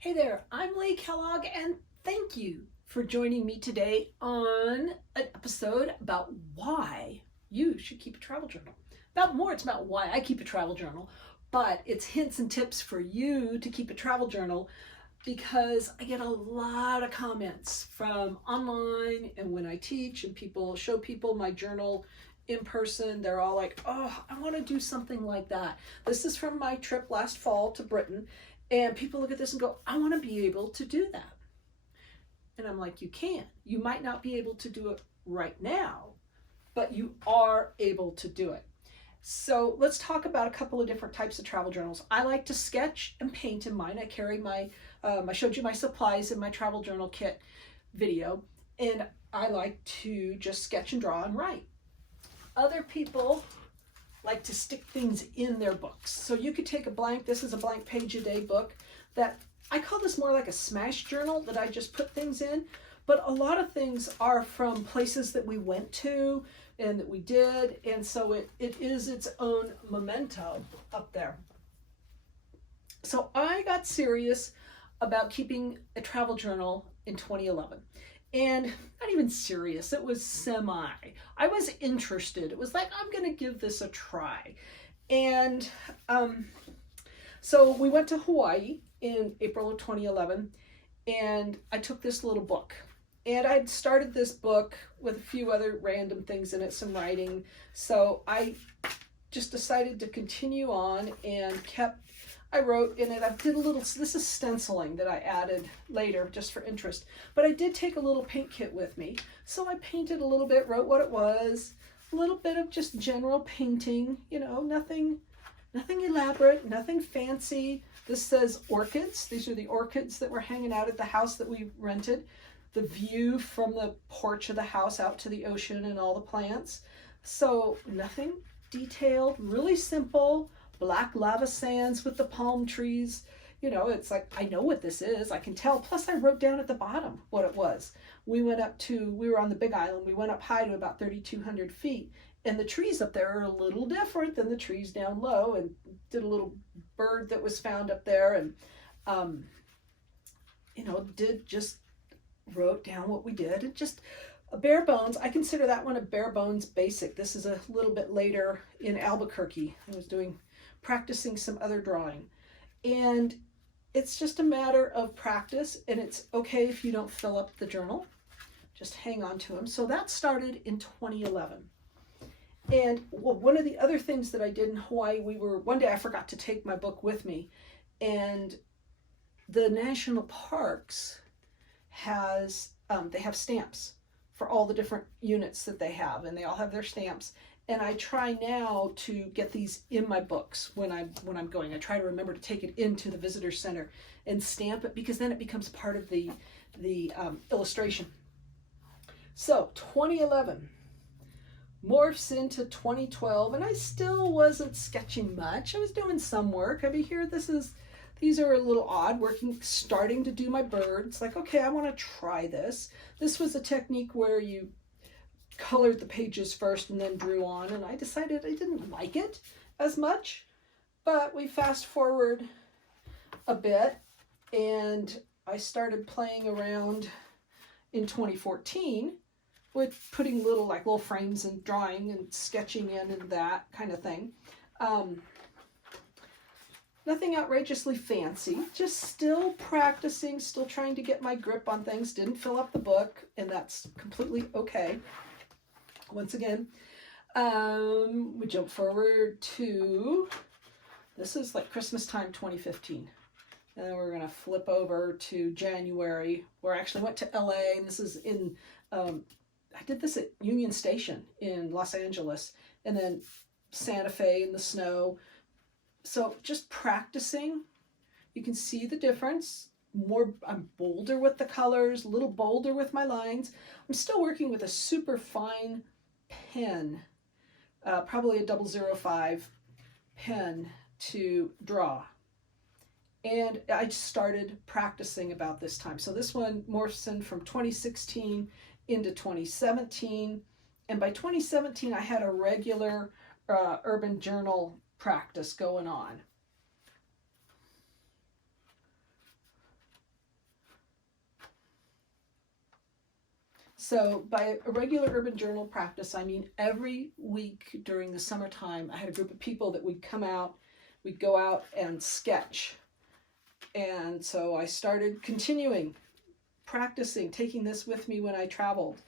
Hey there, I'm Lee Kellogg, and thank you for joining me today on an episode about why you should keep a travel journal. It's about why I keep a travel journal, but it's hints and tips for you to keep a travel journal because I get a lot of comments from online and when I teach and people show people my journal in person, they're all like, oh, I want to do something like that. This is from my trip last fall to Britain, and people look at this and go, I want to be able to do that. And I'm like, you can. You might not be able to do it right now, but you are able to do it. So let's talk about a couple of different types of travel journals. I like to sketch and paint in mine. I carry I showed you my supplies in my travel journal kit video, and I like to just sketch and draw and write. Other people like to stick things in their books. So you could take this is a blank page a day book that I call this more like a smash journal that I just put things in. But a lot of things are from places that we went to and that we did. And so it is its own memento up there. So I got serious about keeping a travel journal in 2011. And not even serious, it was semi. I was interested. It was like, I'm going to give this a try. And so we went to Hawaii in April of 2011, and I took this little book. And I'd started this book with a few other random things in it, some writing. So I just decided to continue on and I wrote in it, this is stenciling that I added later just for interest, but I did take a little paint kit with me. So I painted a little bit, wrote what it was, a little bit of just general painting, nothing elaborate, nothing fancy. This says orchids. These are the orchids that were hanging out at the house that we rented. The view from the porch of the house out to the ocean and all the plants. So nothing detailed, really simple. Black lava sands with the palm trees. It's like, I know what this is. I can tell. Plus, I wrote down at the bottom what it was. We were on the Big Island. We went up high to about 3,200 feet. And the trees up there are a little different than the trees down low. And did a little bird that was found up there. And, just wrote down what we did. And just a bare bones. I consider that one a bare bones basic. This is a little bit later in Albuquerque. I was practicing some other drawing, and it's just a matter of practice, and it's okay if you don't fill up the journal, just hang on to them. So that started in 2011. And one of the other things that I did in Hawaii, one day I forgot to take my book with me, and the national parks they have stamps for all the different units that they have, and they all have their stamps. And I try now to get these in my books when I'm going. I try to remember to take it into the visitor center and stamp it, because then it becomes part of the illustration. So 2011 morphs into 2012, and I still wasn't sketching much. I was doing some work. These are a little odd, starting to do my birds. Like, okay, I want to try this. This was a technique where you colored the pages first and then drew on, and I decided I didn't like it as much. But we fast forward a bit, and I started playing around in 2014 with putting little frames and drawing and sketching in and that kind of thing. Nothing outrageously fancy, just still practicing, still trying to get my grip on things. Didn't fill up the book, and that's completely okay. Once again, we jump forward to, this is like Christmas time 2015. And then we're going to flip over to January, where I actually went to LA, and this is I did this at Union Station in Los Angeles, and then Santa Fe in the snow. So just practicing, you can see the difference. I'm bolder with the colors, a little bolder with my lines. I'm still working with a super fine pen, probably a 005 pen to draw. And I started practicing about this time. So this one morphs in from 2016 into 2017. And by 2017, I had a regular urban journal practice going on. So by a regular urban journal practice, I mean every week during the summertime, I had a group of people that would come out, we'd go out and sketch. And so I started continuing practicing, taking this with me when I traveled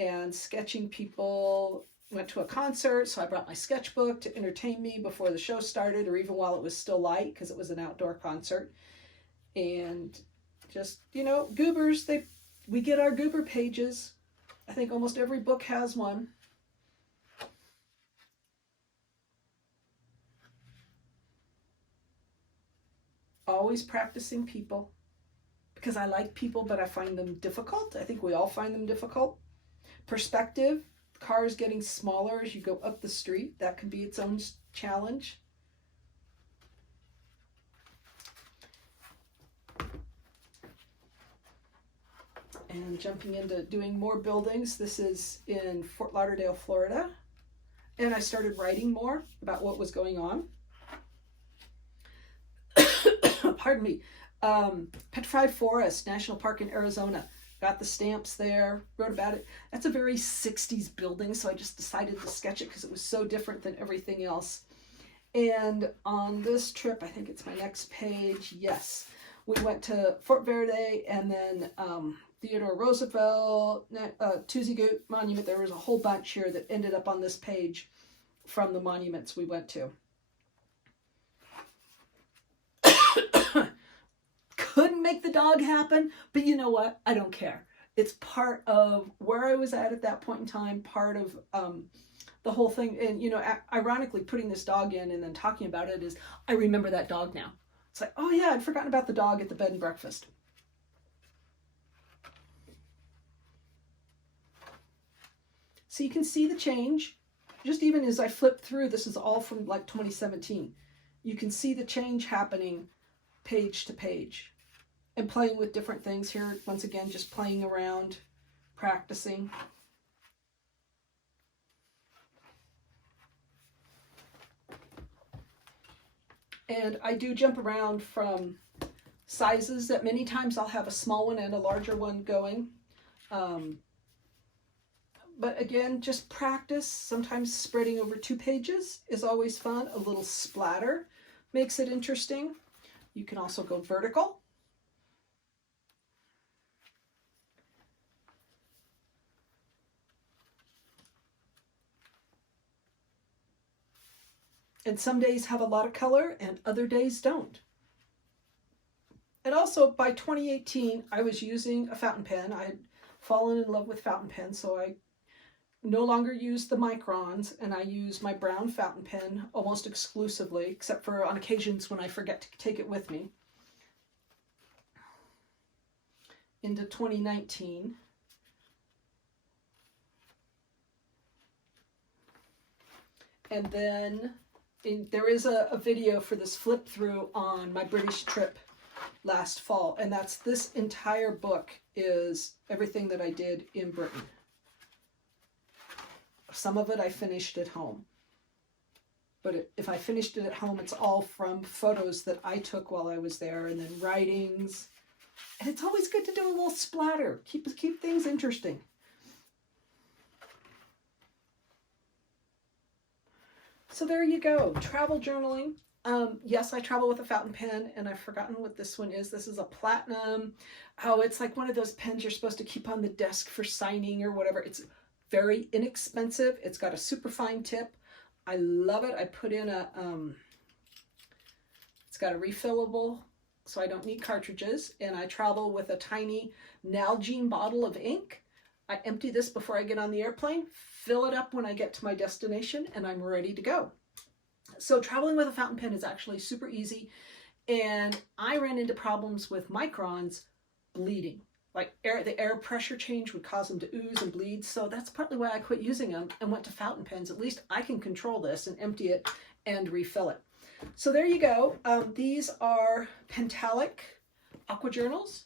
and sketching people. Went to a concert, so I brought my sketchbook to entertain me before the show started, or even while it was still light, because it was an outdoor concert. And just, you know, goobers, we get our goober pages. I think almost every book has one. Always practicing people, because I like people, but I find them difficult. I think we all find them difficult. Perspective, cars getting smaller as you go up the street. That can be its own challenge. And jumping into doing more buildings. This is in Fort Lauderdale, Florida. And I started writing more about what was going on. Pardon me. Petrified Forest National Park in Arizona. Got the stamps there, wrote about it. That's a very 60s building, so I just decided to sketch it because it was so different than everything else. And on this trip, I think it's my next page, yes, we went to Fort Verde and then Theodore Roosevelt, Tuesday Goat Monument. There was a whole bunch here that ended up on this page from the monuments we went to. Couldn't make the dog happen, but you know what? I don't care. It's part of where I was at that point in time, part of the whole thing. And, you know, ironically, putting this dog in and then talking about it is, I remember that dog now. It's like, oh yeah, I'd forgotten about the dog at the bed and breakfast. So you can see the change. Just even as I flip through, this is all from like 2017. You can see the change happening page to page. And playing with different things here. Once again, just playing around, practicing. And I do jump around from sizes that many times I'll have a small one and a larger one going. But again, just practice. Sometimes spreading over 2 pages is always fun. A little splatter makes it interesting. You can also go vertical. And some days have a lot of color and other days don't. And also by 2018, I was using a fountain pen. I had fallen in love with fountain pens, so I no longer use the microns, and I use my brown fountain pen almost exclusively, except for on occasions when I forget to take it with me. Into 2019. And then there is a video for this flip through on my British trip last fall, and that's this entire book is everything that I did in Britain. Some of it I finished at home, but if I finished it at home, it's all from photos that I took while I was there, and then writings. And it's always good to do a little splatter, keep things interesting. So there you go, travel journaling. Yes, I travel with a fountain pen, and I've forgotten what this one is. This is a platinum. Oh, it's like one of those pens you're supposed to keep on the desk for signing or whatever. It's very inexpensive. It's got a super fine tip. I love it. I put in it's got a refillable, so I don't need cartridges, and I travel with a tiny Nalgene bottle of ink. I empty this before I get on the airplane, fill it up when I get to my destination, and I'm ready to go. So traveling with a fountain pen is actually super easy, and I ran into problems with microns bleeding. Like the air pressure change would cause them to ooze and bleed, so that's partly why I quit using them and went to fountain pens. At least I can control this and empty it and refill it. So there you go. These are Pentalic aqua journals.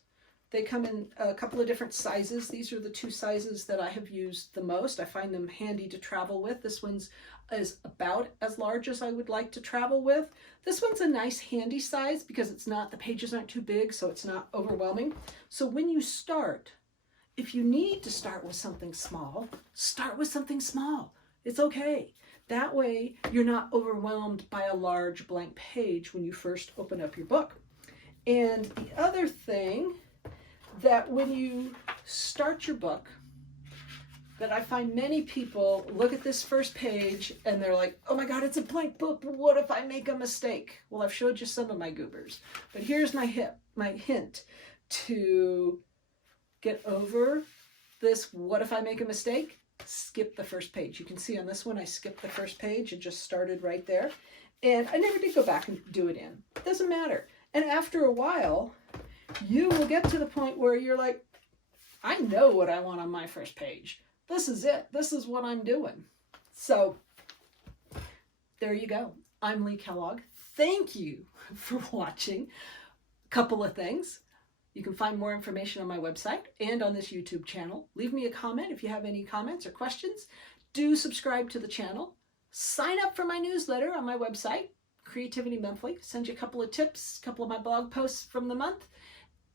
They come in a couple of different sizes. These are the 2 sizes that I have used the most. I find them handy to travel with. This one's is about as large as I would like to travel with. This one's a nice handy size because it's not, the pages aren't too big, so it's not overwhelming. So when you start, if you need to start with something small, start with something small. It's okay. That way you're not overwhelmed by a large blank page when you first open up your book. And the other thing, that when you start your book, that I find many people look at this first page and they're like, oh my God, it's a blank book. What if I make a mistake? Well, I've showed you some of my goobers, but here's my hint to get over this. What if I make a mistake? Skip the first page. You can see on this one, I skipped the first page and just started right there. And I never did go back and do it in. It doesn't matter. And after a while, you will get to the point where you're like, I know what I want on my first page. This is it. This is what I'm doing. So there you go. I'm Lee Kellogg. Thank you for watching. A couple of things. You can find more information on my website and on this YouTube channel. Leave me a comment if you have any comments or questions. Do subscribe to the channel. Sign up for my newsletter on my website, Creativity Monthly. Send you a couple of tips, a couple of my blog posts from the month.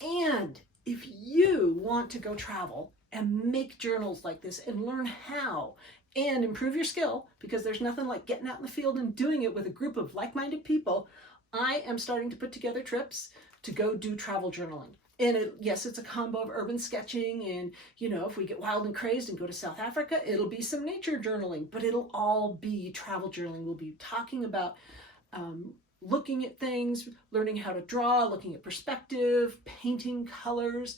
And if you want to go travel and make journals like this and learn how and improve your skill, because there's nothing like getting out in the field and doing it with a group of like-minded people, I am starting to put together trips to go do travel journaling. And yes, it's a combo of urban sketching and, if we get wild and crazed and go to South Africa, it'll be some nature journaling, but it'll all be travel journaling. We'll be talking about looking at things, learning how to draw, looking at perspective, painting colors,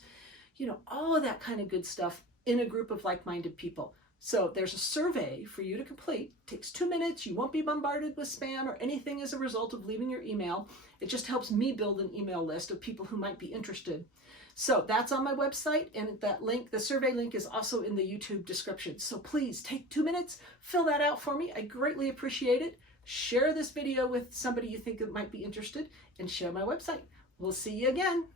all of that kind of good stuff in a group of like-minded people. So there's a survey for you to complete. It takes 2 minutes. You won't be bombarded with spam or anything as a result of leaving your email. It just helps me build an email list of people who might be interested. So that's on my website, and that link, the survey link, is also in the YouTube description. So please take 2 minutes, fill that out for me. I greatly appreciate it. Share this video with somebody you think that might be interested, and share my website. We'll see you again.